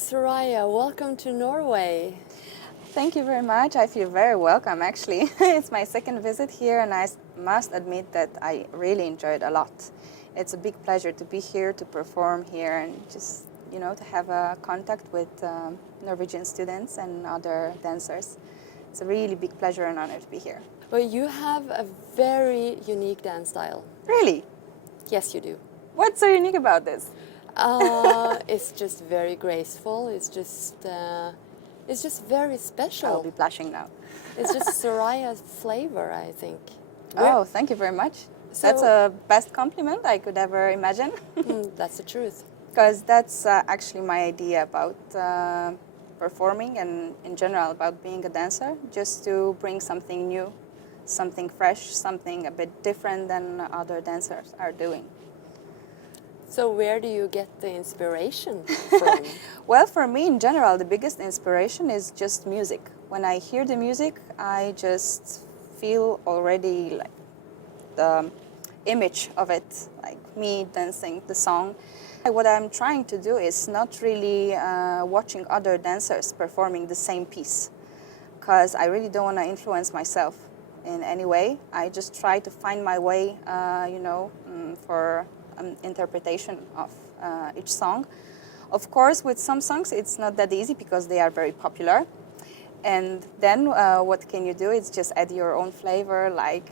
Soraiya, welcome to Norway. Thank you very much. I feel very welcome, actually. It's my second visit here, and I must admit that I really enjoyed a lot. It's a big pleasure to be here, to perform here, and just, to have a contact with Norwegian students and other dancers. It's a really big pleasure and honor to be here. Well, you have a very unique dance style. Really? Yes, you do. What's so unique about this? It's just very graceful. It's just very special. I'll be blushing now. It's just Soraiya's flavor, I think. Oh, thank you very much. That's a best compliment I could ever imagine. That's the truth. Because that's actually my idea about performing and in general about being a dancer, just to bring something new, something fresh, something a bit different than other dancers are doing. So where do you get the inspiration from? Well, for me in general, the biggest inspiration is just music. When I hear the music, I just feel already like the image of it, like me dancing the song. What I'm trying to do is not really watching other dancers performing the same piece, because I really don't want to influence myself in any way. I just try to find my way, for interpretation of each song. Of course, with some songs, it's not that easy because they are very popular. And then what can you do? It's just add your own flavor, like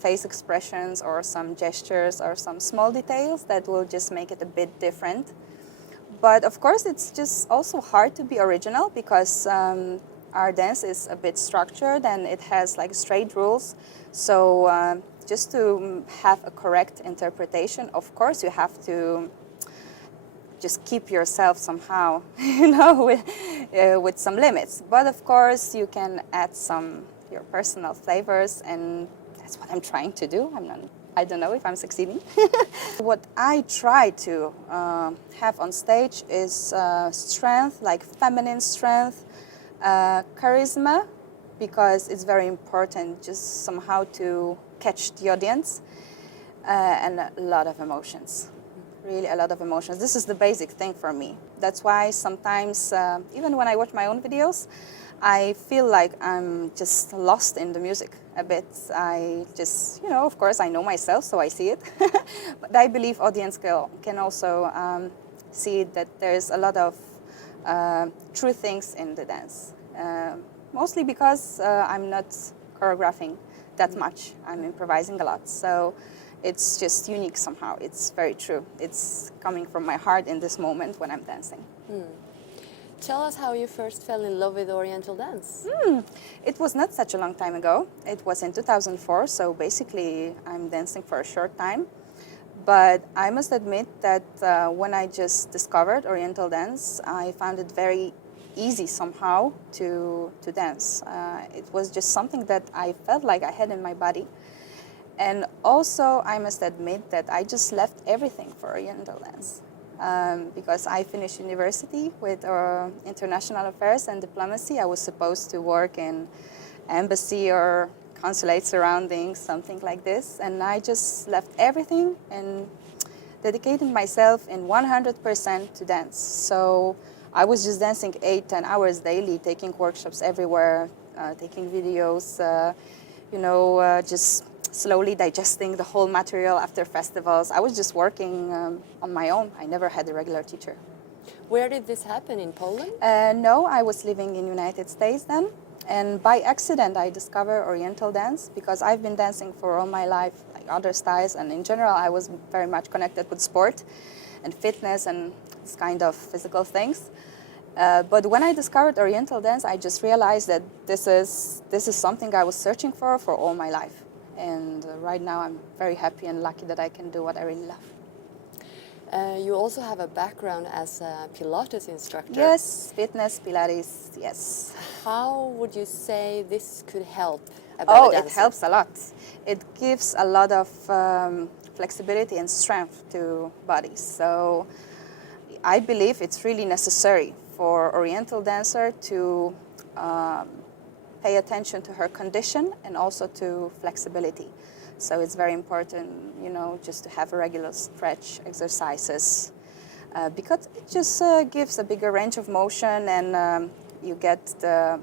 face expressions or some gestures or some small details that will just make it a bit different. But of course, it's just also hard to be original because our dance is a bit structured and it has like straight rules. So just to have a correct interpretation, of course, you have to just keep yourself somehow, with some limits. But of course, you can add your personal flavors, and that's what I'm trying to do. I don't know if I'm succeeding. What I try to have on stage is strength, like feminine strength, charisma, because it's very important just somehow to catch the audience, and a lot of emotions, really a lot of emotions. This is the basic thing for me. That's why sometimes, even when I watch my own videos, I feel like I'm just lost in the music a bit. I just, of course I know myself, so I see it, but I believe audience can also see that there's a lot of true things in the dance. Mostly because I'm not choreographing that much. I'm improvising a lot. So it's just unique somehow. It's very true. It's coming from my heart in this moment when I'm dancing. Tell us how you first fell in love with oriental dance. It was not such a long time ago. It was in 2004, so basically I'm dancing for a short time. But I must admit that when I just discovered oriental dance, I found it very easy somehow to dance. It was just something that I felt like I had in my body. And also, I must admit that I just left everything for oriental dance. Because I finished university with international affairs and diplomacy. I was supposed to work in embassy or consulate surroundings, something like this. And I just left everything and dedicated myself in 100% to dance. So I was just dancing 8-10 hours daily, taking workshops everywhere, taking videos, just slowly digesting the whole material after festivals. I was just working on my own. I never had a regular teacher. Where did this happen, in Poland? No, I was living in the United States then. And by accident, I discovered oriental dance because I've been dancing for all my life, like other styles. And in general, I was very much connected with sport and fitness and this kind of physical things. But when I discovered oriental dance, I just realized that this is something I was searching for all my life. And right now I'm very happy and lucky that I can do what I really love. You also have a background as a Pilates instructor. Yes, fitness, Pilates, yes. How would you say this could help a better dancer? It helps a lot. It gives a lot of flexibility and strength to bodies. So I believe it's really necessary for oriental dancer to pay attention to her condition and also to flexibility. So it's very important, just to have regular stretch exercises, because it just gives a bigger range of motion, and you get the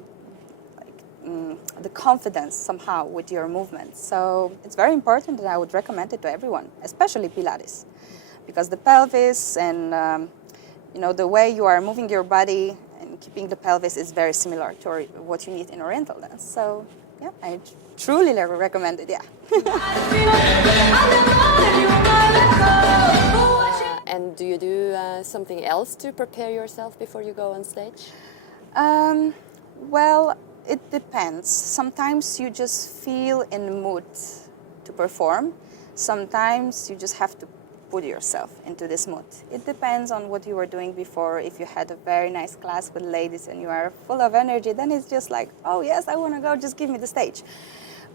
confidence somehow with your movements. So it's very important, and I would recommend it to everyone, especially Pilates, because the pelvis and the way you are moving your body and keeping the pelvis is very similar to what you need in oriental dance. So yeah, I truly recommend it. Yeah. And do you do something else to prepare yourself before you go on stage? Well, it depends. Sometimes you just feel in the mood to perform. Sometimes you just have to put yourself into this mood. It depends on what you were doing before. If you had a very nice class with ladies and you are full of energy, then it's just like, oh yes, I want to go, just give me the stage.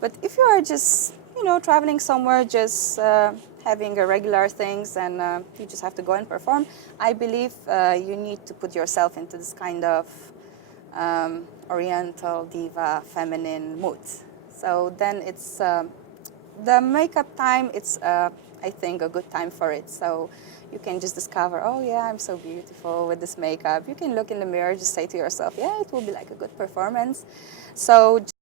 But if you are just, traveling somewhere, just having regular things, and you just have to go and perform, I believe you need to put yourself into this kind of oriental, diva, feminine mood. So then it's the makeup time, it's I think a good time for it. So you can just discover, oh yeah, I'm so beautiful with this makeup. You can look in the mirror, just say to yourself, yeah, it will be like a good performance. So